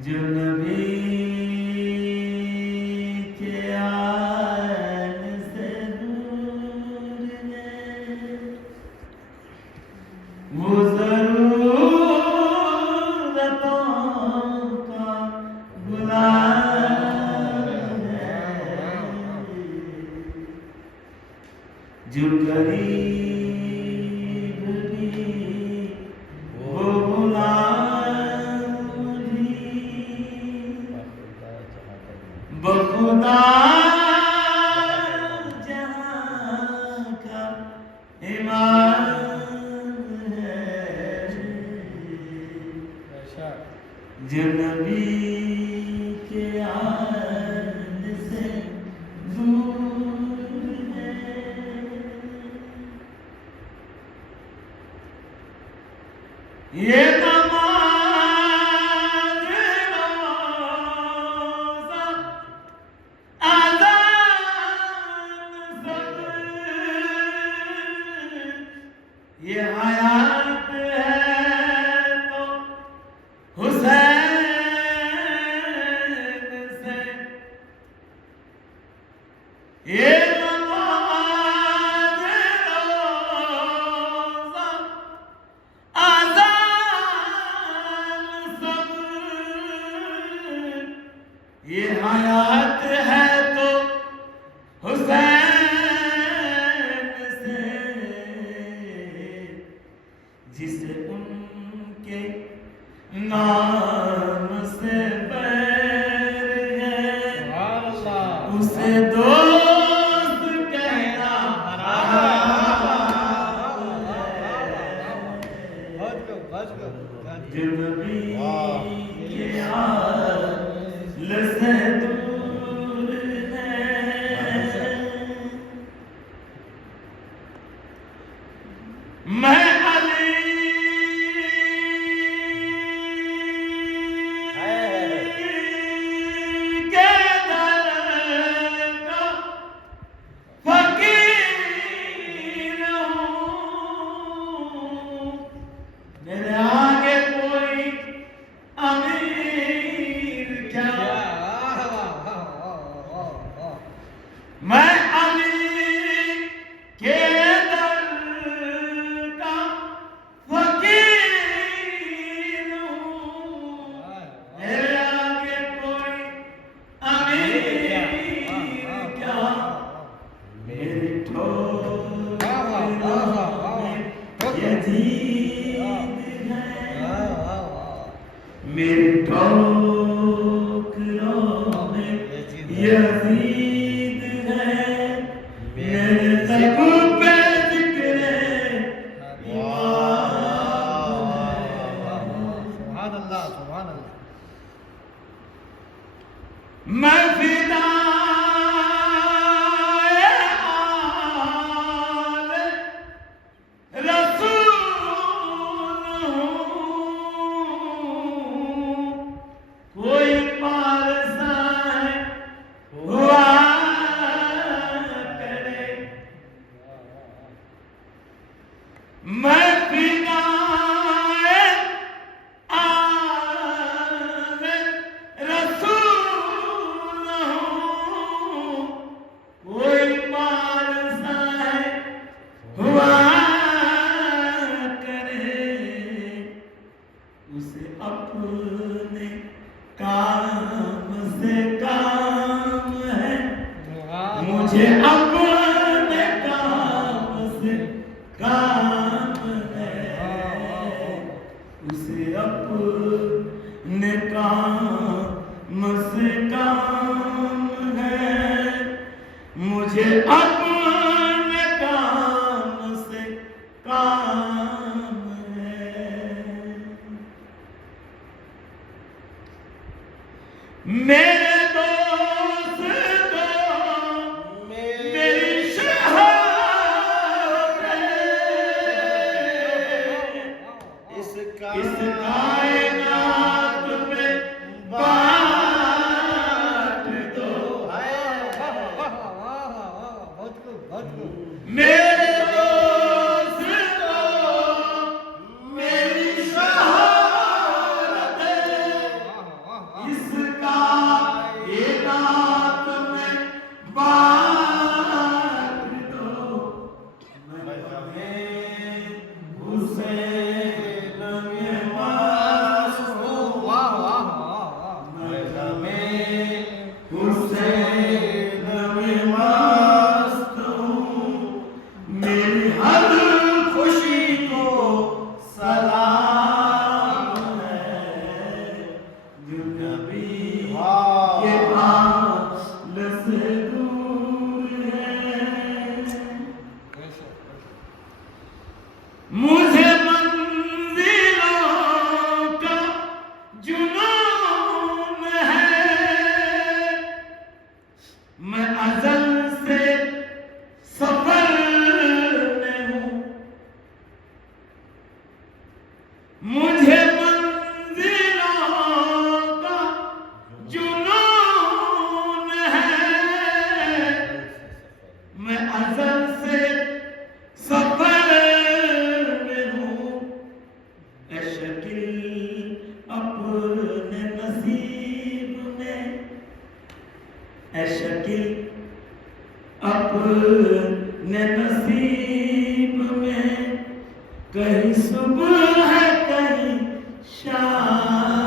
जो नबी के आने से दूर है वो ज़रूरतों का गुलाम है जो करीब भी वो गुलाम बखुदा जहां का इमाम है जो नबी के आने से दूर है ये ये हयात है तो हुसैन से ये नमाज़ रोज़ा अज़ान सब ये हयात है तो हुसैन से जिसे उनके नाम से बैर है उसे दोस्त कहना जो नबी के आल से दूर है मैं मेरे आगे कोई अमीर क्या मैं अली के दर का फकीर हूँ मेरे आगे कोई अमीर क्या मेरे मेरे ठोकरों में यज़ीद है मेरे लब पे ज़िक्र सुभान अल्लाह मैं फिदा मैं फिदाए आले रसूल हूँ कोई पारसाए हुआ करे उसे अपने काम से काम है मुझे अपने काम से काम उसे अपने काम से काम है मुझे अपने काम से काम है मेरे दोस्त मेरी शहादत इस कायनात में बेहद खुशी को सलाम है जो कभी ये हाल से दूर है। मुझे मंजिलों का जुनून है, मैं अज़ल से सफर में हूँ। मुझे मंजिलों का जुनून है, मैं अज़ल से सफर में हूँ। ऐ शकील अपने नसीब में, ऐ शकील अपने नसीब में, कहीं सुबह है कहीं शाम